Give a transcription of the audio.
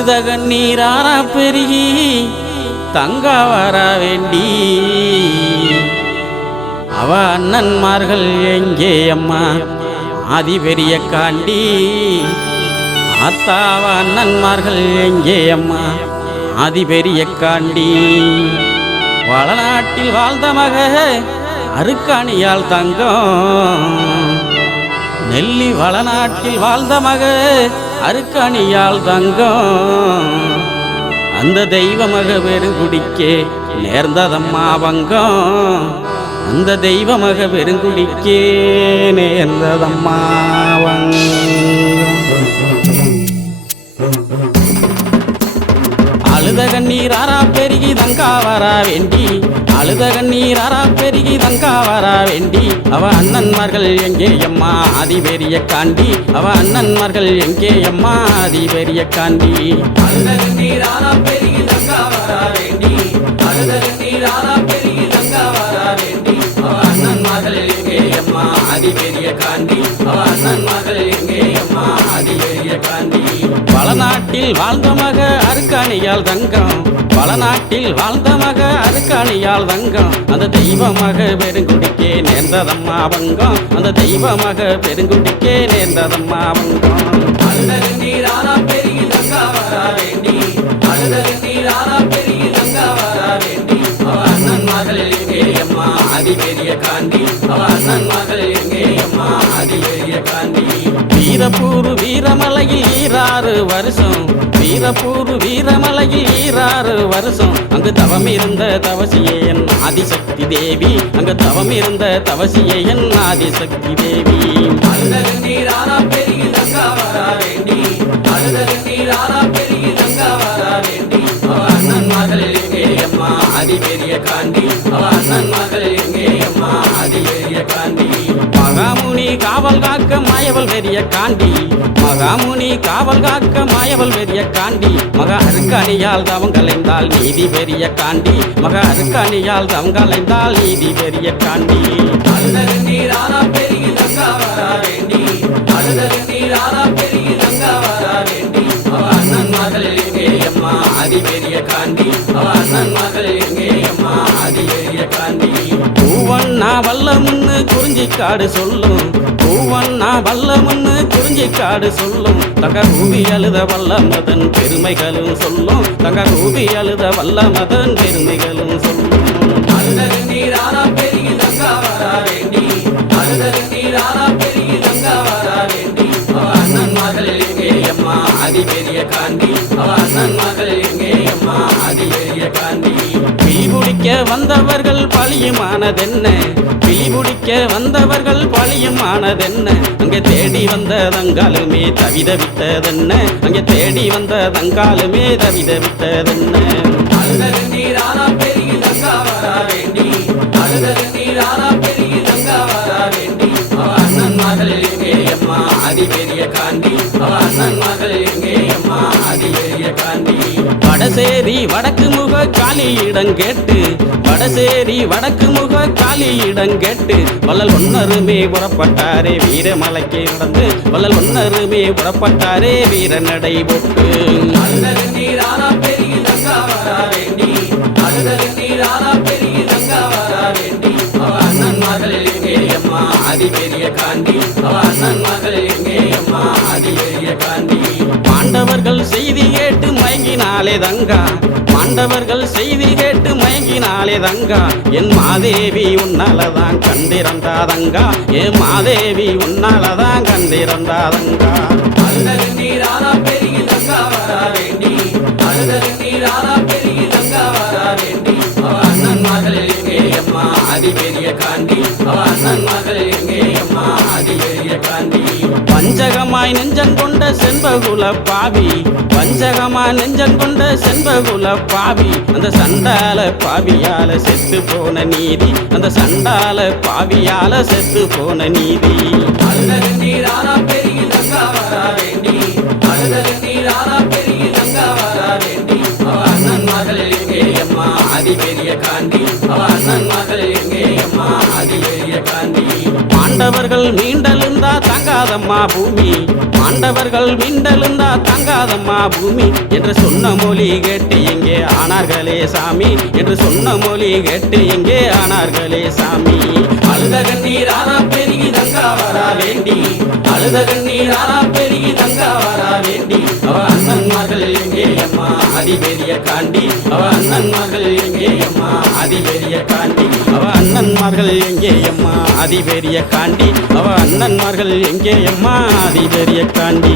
அழுத கண்ணீராரா பெருகி தங்கா வர வேண்டி அவ அண்ணன்மார்கள் எங்கே அம்மா ஆதி பெரிய காண்டி அத்தாவ அண்ணன்மார்கள் எங்கே அம்மா ஆதி பெரிய காண்டி வளநாட்டில் வாழ்ந்த மக அருக்காணியால் தங்கம் நெல்லி வளநாட்டில் வாழ்ந்த மக அருக்காணியால் தங்கம் அந்த தெய்வ மக பெருங்குடிக்கே நேர்ந்ததம்மா பங்கம் அந்த தெய்வ மக பெருங்குடிக்கே நேர்ந்ததம்மா அழுத கண்ணீராரா பெருகி தங்கா வரா வேண்டி அழுத கண்ணீராரா பெருகி தங்கா வரா வேண்டி அவ அண்ணன்மார்கள் எங்கே அம்மா ஆதி பெரிய காண்டி அவ அண்ணன்மார்கள் எங்கே அம்மா ஆதி பெரிய காண்டி அழுத கண்ணீராரா பெருகி தங்கா வரா வேண்டி அழுத கண்ணீராரா பெருகி தங்கா வரா வேண்டி அவ அண்ணன்மார்கள் எங்கே அம்மா ஆதி பெரிய காண்டி அவ அண்ணன்மார்கள் எங்கே அம்மா ஆதி பெரிய காண்டி வளநாட்டில் வாழ்ந்த மக அருக்காணியால் தங்கம் வளநாட்டில் வாழ்ந்த மக அருக்காணியால் தங்கம் அந்த தெய்வ மக பெருங்குடிக்கே நேர்ந்ததம்மா பங்கம் அந்த தெய்வ மக பெருங்குடிக்கே நேர்ந்ததம்மா பங்கம் அழுத கண்ணீராரா பெருகி தங்கா வரா வேண்டி அழுத கண்ணீராரா பெருகி தங்கா வரா வேண்டி அவ அண்ணன்மார்கள் எங்கே அம்மா ஆதி பெரிய காண்டி அவ அண்ணன்மார்கள் எங்கே அம்மா ஆதி பெரிய காண்டி வீரப்பூர் வீரமலையில் ஈராறு வருஷம் வீரப்பூர் வீரமலையில் ஈராறு வருஷம் அங்கு தவம் இருந்த தவசியே என் ஆதிசக்தி தேவி அங்கு தவம் இருந்த தவசியே என் ஆதிசக்தி தேவி அழுத கண்ணீராரா பெருகி தங்கா வரா வேண்டி அழுத கண்ணீராரா பெருகி தங்கா வரா வேண்டி அவ அண்ணன்மார்கள் எங்கே அம்மா ஆதி பெரிய காண்டி அவ அண்ணன்மார்கள் எங்கே அம்மா ஆதி பெரிய காண்டி மகாமுனி காவல் காக்க மாயவள் பெரிய காண்டி மகாமுனி காவல் காக்க மாயவள் பெரிய காண்டி மக அருக்காணியால் தவம் கலைந்தால் நீதி பெரிய காண்டி மக அருக்காணியால் தவம் கலைந்தால் நீதி பெரிய காண்டி அழுத கண்ணீராரா பெருகி தங்கா வரா வேண்டி அழுத கண்ணீராரா பெருகி தங்கா வரா வேண்டி அவ அண்ணன்மார்கள் எங்கே அம்மா ஆதி பெரிய காண்டி அவ அண்ணன்மார்கள் எங்கே அம்மா ஆதி பெரிய காண்டி பூவண்ணா வல்லமுன்னு குறிஞ்சிக்காடு சொல்லும் பூவண்ணா வல்லமுன்னு குறிஞ்சிக்காடு சொல்லும் தங்க ரூபி அழுத வல்லமதன் பெருமைகளும் சொல்லும் தங்க ரூபி அழுத வல்லமதன் பெருமைகளும் சொல்லும் அழுத கண்ணீராரா பெருகி தங்கா வரா வேண்டி அழுத கண்ணீராரா பெருகி தங்கா வரா வேண்டி அவ அண்ணன்மார்கள் எங்கே அம்மா ஆதி பெரிய காண்டி அவ அண்ணன்மார்கள் எங்கே அம்மா ஆதி பெரிய காண்டி பிடிக்க வந்தவர்கள் பழியுமானதென்ன பிடிக்க வந்தவர்கள் பழியுமானதென்ன அங்கே தேடி வந்த தங்காலுமே தவிதவித்ததென்ன அங்கே தேடி வந்த தங்காலுமே தவிதவித்ததென்ன அழுத கண்ணீராரா பெருகி தங்கா வரா வேண்டி அழுத கண்ணீராரா பெருகி தங்கா வரா வேண்டி அவ அண்ணன்மார்கள் எங்கே அம்மா ஆதி பெரிய காண்டி அவ அண்ணன்மார்கள் எங்கே அம்மா ஆதி பெரிய காண்டி வடசேரி வடக்கு முக காலியிடம் கேட்டு வடசேரி வடக்கு முக காலியிடம் கேட்டு வள்ளல் ஒன்னருமே புறப்பட்டாரே வீரமலைக்கு நடந்து வள்ளல் ஒன்னருமே புறப்பட்டாரே வீர நடை போட்டு அழுத கண்ணீராரா பெருகி தங்கா வரா வேண்டி அழுத கண்ணீராரா பெருகி தங்கா வரா வேண்டி அவ அண்ணன்மார்கள் எங்கே அம்மா ஆதி பெரிய காண்டி அவ அண்ணன்மார்கள் எங்கே அம்மா ஆதி பெரிய காண்டி மாண்டவர்கள் செய்தி கேட்டு மயங்கினாலே தங்கா மாண்டவர்கள் செய்தி கேட்டு மயங்கினாலே தங்கா என் மாதேவி உன்னாலதான் கண்டிருந்தாதங்கா என் மாதேவி உன்னாலதான் கண்டிருந்தாதங்கா அழுத கண்ணீராரா பெருகி தங்கா வரா வேண்டி அழுத கண்ணீராரா பெருகி தங்கா வரா வேண்டி அவ அண்ணன்மார்கள் எங்கே அம்மா ஆதி பெரிய காண்டி அவ அண்ணன்மார்கள் எங்கே அம்மா ஆதி பெரிய காண்டி பஞ்சகமாய் நெஞ்சங்கொண்ட செண்பகுல பாவி பஞ்சகமாய் நெஞ்சங்கொண்ட செண்பகுல பாவி அந்த சண்டால பாவியால செத்து போன நீதி அந்த சண்டால பாவியால செத்து போன நீதி அழுத கண்ணீராரா பெருகி தங்கா வரா வேண்டி அழுத கண்ணீராரா பெருகி தங்கா வரா வேண்டி அவ அண்ணன்மார்கள் எங்கே அம்மா அதிபெரிய காண்டி அவ அண்ணன்மார்கள் எங்கே அம்மா அதிபெரிய காண்டி மாண்டவர்கள் மீண்டெழுந்தா தங்காதம்மா பூமி மாண்டவர்கள் மீண்டெழுந்தா தங்காதம்மா பூமி என்று சொன்ன மொழி கேட்டு எங்கே ஆனார்களே சாமி என்று சொன்ன மொழி கேட்டு எங்கே ஆனார்களே சாமி அழுத கண்ணீர் ஆனா பெருகி தங்கா வரா வேண்டி அழுத கண்ணீர் ஆனா பெருகி தங்கா வரா வேண்டி அவ அண்ணன்மார்கள் எங்கே அம்மா அதிபெரிய காண்டி அவ அண்ணன்மார்கள் எங்கே அம்மா அதிபெரிய காண்டி அவ அண்ணன்மார்கள் எங்கே அம்மா அதிபெரிய காண்டி அவ அண்ணன்மார்கள் எங்கே அம்மா அதிபெரிய காண்டி